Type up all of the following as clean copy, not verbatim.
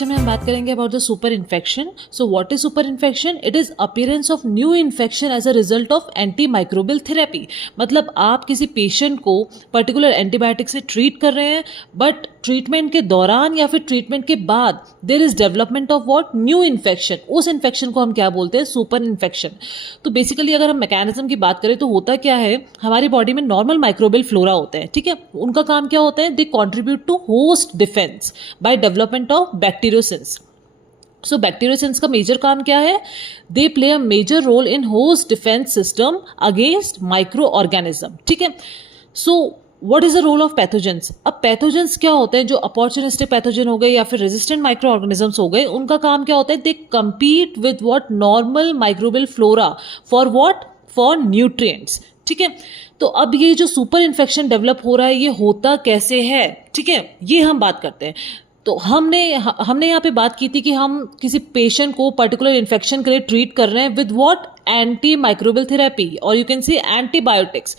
Lecture में हम बात करेंगे about the super infection. So what is super infection? It is appearance of new infection as a result of antimicrobial therapy. मतलब आप किसी patient को पर्टिकुलर एंटीबायोटिक से ट्रीट कर रहे हैं, बट ट्रीटमेंट के दौरान या फिर ट्रीटमेंट के बाद there is development of what? New infection. उस इन्फेक्शन को हम क्या बोलते हैं? Super infection. तो बेसिकली अगर हम मैकेनिज्म की बात करें तो होता क्या है, हमारी बॉडी में नॉर्मल माइक्रोबियल फ्लोरा होते हैं, ठीक है. उनका काम क्या होता है? They contribute to host defence by development of bacteriocins. So bacteriocins का मेजर काम क्या है? They play a major role in host defence system against micro organism, ठीक है. So what is the role of pathogens? अब pathogens क्या होते हैं? जो अपॉर्चुनिस्टिक पैथोजन हो गए या फिर रेजिस्टेंट माइक्रो ऑर्गेनिजम्स हो गए, उनका काम क्या होता है? They compete with what? Normal microbial flora for what? For nutrients, ठीक है. तो अब ये जो सुपर इन्फेक्शन डेवलप हो रहा है, ये होता कैसे है, ठीक है, ये हम बात करते हैं. तो हमने यहाँ पे बात की थी कि हम किसी पेशेंट को पर्टिकुलर इन्फेक्शन के लिए ट्रीट कर रहे हैं with what? Anti microbial therapy, और यू कैन से एंटीबायोटिक्स.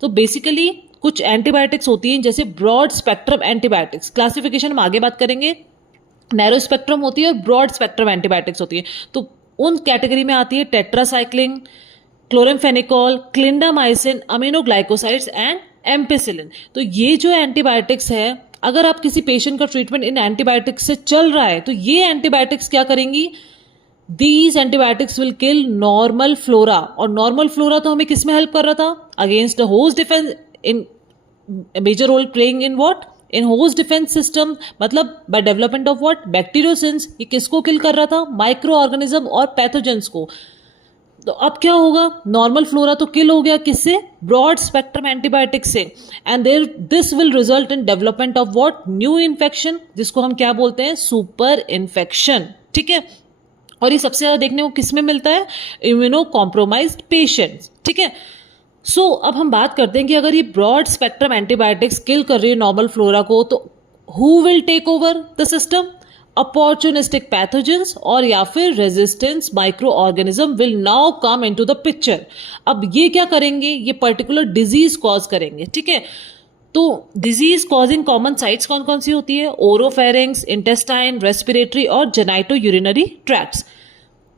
तो बेसिकली कुछ एंटीबायोटिक्स होती हैं जैसे ब्रॉड स्पेक्ट्रम एंटीबायोटिक्स. क्लासिफिकेशन हम आगे बात करेंगे. नैरो स्पेक्ट्रम होती है और ब्रॉड स्पेक्ट्रम एंटीबायोटिक्स होती है. तो उन कैटेगरी में आती है tetracycline, chloramphenicol, clindamycin, aminoglycosides and ampicillin. तो ये जो एंटीबायोटिक्स है, अगर आप किसी पेशेंट का ट्रीटमेंट इन एंटीबायोटिक्स से चल रहा है तो ये एंटीबायोटिक्स क्या करेंगी? These antibiotics will kill normal flora. और नॉर्मल फ्लोरा तो हमें किस में हेल्प कर रहा था? Against the host defence, in major role playing in what? In host defence system. मतलब by development of what? Bacteriocins. ये किसको किल कर रहा था? माइक्रो ऑर्गेनिज्म और पैथोजेंस को. तो अब क्या होगा? नॉर्मल फ्लोरा तो किल हो गया, किससे? ब्रॉड स्पेक्ट्रम एंटीबायोटिक से. And there this will result in development of what? New infection, जिसको हम क्या बोलते हैं? सुपर इन्फेक्शन, ठीक है. और ये सबसे ज्यादा देखने को किस में मिलता है? इम्यूनो कॉम्प्रोमाइज्ड पेशेंट्स, ठीक है. सो अब हम बात करते हैं कि अगर ये ब्रॉड स्पेक्ट्रम एंटीबायोटिक्स किल कर रही है नॉर्मल फ्लोरा को, तो who will take over the system? Opportunistic pathogens और या फिर resistance microorganism will now come into the picture. अब ये क्या करेंगे? ये पर्टिकुलर डिजीज कॉज करेंगे, ठीक है. तो डिजीज कॉजिंग कॉमन साइट्स कौन कौन सी होती है? ओरोफेरिंक्स, इंटेस्टाइन, रेस्पिरेटरी और genito urinary tracts.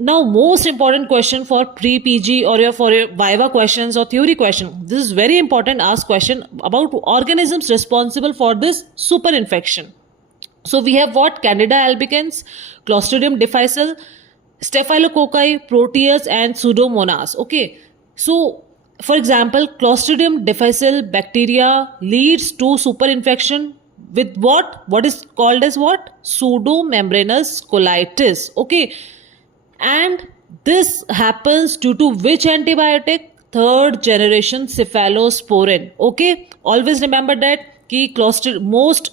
Now, most important question for pre-PG or for your Viva questions or theory question. This is very important ask question about organisms responsible for this super infection. So we have what? Candida albicans, Clostridium difficile, Staphylococci, Proteus and Pseudomonas. Okay. So for example, Clostridium difficile bacteria leads to super infection with what? What is called as what? Pseudomembranous colitis. Okay. And this happens due to which antibiotic? Third generation cephalosporin. Okay, always remember that कि most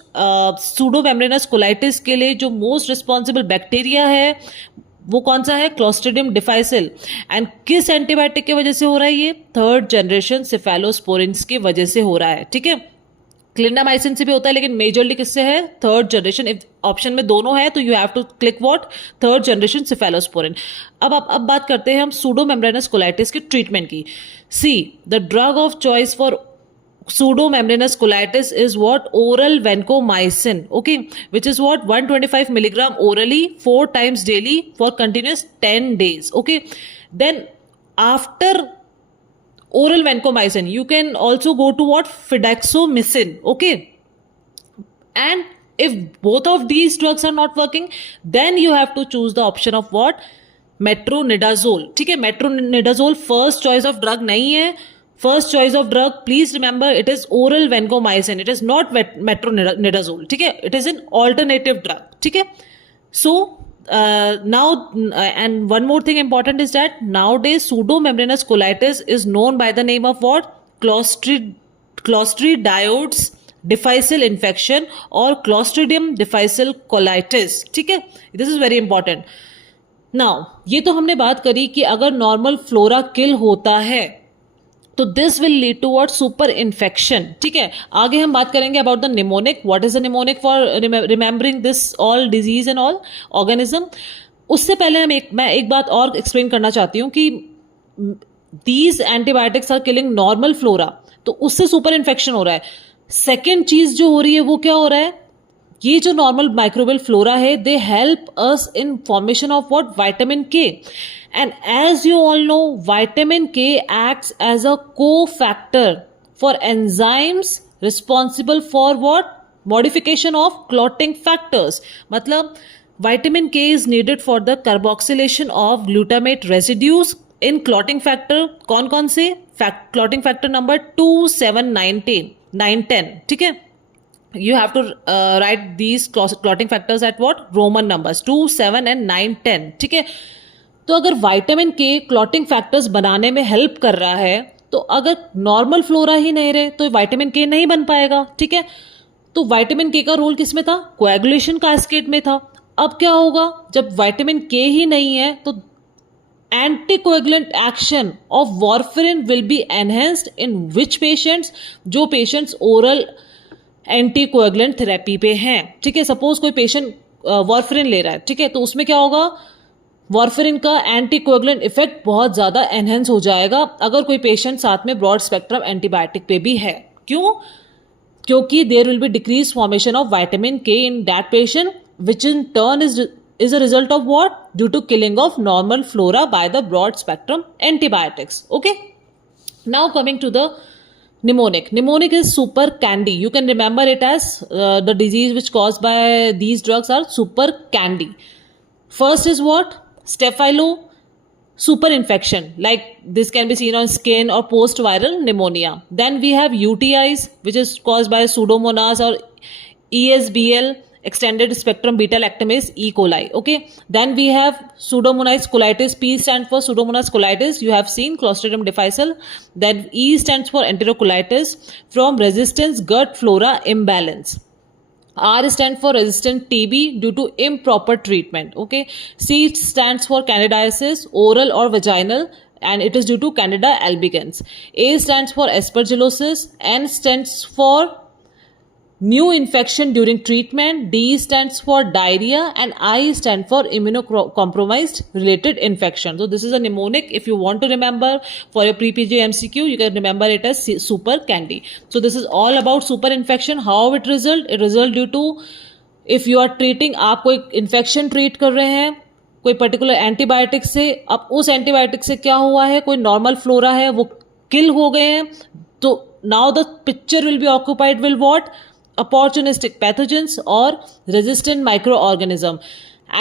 pseudomembranous colitis के लिए जो most responsible bacteria है वो कौन सा है? Clostridium डिफाइसिल. And किस एंटीबायोटिक की वजह से हो रहा है ये? थर्ड जनरेशन सेफेलोस्पोरिन्स की वजह से हो रहा है, ठीक है. क्लिंडामाइसिन से भी होता है, लेकिन मेजरली किससे है? Third generation. इफ ऑप्शन में दोनों है तो you have to click what? Third generation cephalosporin. अब बात करते हैं हम सूडोमेम्ब्रेनस कोलाइटिस की ट्रीटमेंट की. See the drug of choice for pseudomembranous colitis is what? Oral vancomycin, okay, which is what? 125 milligram orally 4 times daily for continuous 10 days, okay. Then after oral vancomycin you can also go to what? Fidaxomicin, okay. And if both of these drugs are not working, then you have to choose the option of what? Metronidazole, ठीक है. Metronidazole first choice of drug नहीं है. First choice of drug, please remember, it is oral vancomycin, it is not metronidazole, ठीक है. It is an alternative drug, ठीक है. So now and one more thing important is that now days pseudomembranous colitis is known by the name of what? Clostridioides difficile infection और Clostridium difficile colitis, ठीक है. This is very important. Now ये तो हमने बात करी कि अगर नॉर्मल फ्लोरा किल होता है तो this will lead to what? Super infection, ठीक है. आगे हम बात करेंगे about the mnemonic. What is the mnemonic for remembering this all disease and all organism. उससे पहले मैं एक बात और एक्सप्लेन करना चाहती हूँ कि these antibiotics are killing normal flora, तो उससे सुपर इन्फेक्शन हो रहा है. सेकेंड चीज जो हो रही है वो क्या हो रहा है? ये जो नॉर्मल माइक्रोबियल फ्लोरा है, they help us in formation of what, vitamin K. And as you all know, vitamin K acts as a cofactor for enzymes responsible for what, modification of clotting factors. मतलब vitamin K is needed for the carboxylation of glutamate residues in clotting factor. कौन कौन से clotting factor number 2, 7, 9, 10, ठीक है. You have to write these clotting factors at what, Roman numbers 2, 7 and 9, 10, ठीक है. तो अगर विटामिन के क्लॉटिंग फैक्टर्स बनाने में हेल्प कर रहा है, तो अगर नॉर्मल फ्लोरा ही नहीं रहे तो विटामिन के नहीं बन पाएगा, ठीक है. तो विटामिन के का रोल किसमें था, कोएगुलेशन कास्केड में था. अब क्या होगा, जब विटामिन के ही नहीं है तो anticoagulant action of warfarin will be enhanced in which patients, जो पेशेंट्स ओरल एंटीकोएगुलेंट थेरेपी पे हैं, ठीक है. सपोज कोई पेशेंट वॉरफेरिन ले रहा है, ठीक है, तो उसमें क्या होगा, वॉरफेरिन का एंटीकोएगुलेंट इफेक्ट बहुत ज़्यादा एनहेंस हो जाएगा अगर कोई पेशेंट साथ में ब्रॉड स्पेक्ट्रम एंटीबायोटिक पे भी है. क्यों, क्योंकि there will be decrease formation of vitamin K in that patient, which in turn is a result of what, due to killing of normal flora by the broad spectrum antibiotics. Okay, now coming to the pneumonic. Pneumonic is super candy. You can remember it as the disease which caused by these drugs are super candy. First is what, staphylo super infection, like this can be seen on skin or post viral pneumonia. Then we have UTIs which is caused by Pseudomonas or ESBL, extended spectrum beta lactamase E. coli. Okay, then we have Pseudomonas colitis. P stands for Pseudomonas colitis. You have seen Clostridium difficile. Then E stands for enterocolitis from resistance gut flora imbalance. R stands for resistant TB due to improper treatment. Okay, C stands for candidiasis, oral or vaginal, and it is due to Candida albicans. A stands for aspergillosis. N stands for new infection during treatment. D stands for diarrhea, and I stands for immunocompromised related infection. So this is a mnemonic. If you want to remember for your pre-PG MCQ, you can remember it as super candy. So this is all about super infection. How it result? It result due to, if you are treating, आप कोई infection treat कर रहे हैं कोई particular antibiotic से, अब उस antibiotic से क्या हुआ है, कोई नॉर्मल फ्लोरा है वो किल हो गए हैं, तो now the picture will be occupied will what, opportunistic pathogens or resistant microorganism,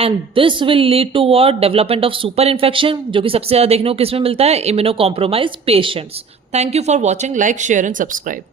and this will lead to what, development of super infection, जो कि सबसे ज़्यादा देखने को किसमें मिलता है, immunocompromised patients. Thank you for watching. Like, share and subscribe.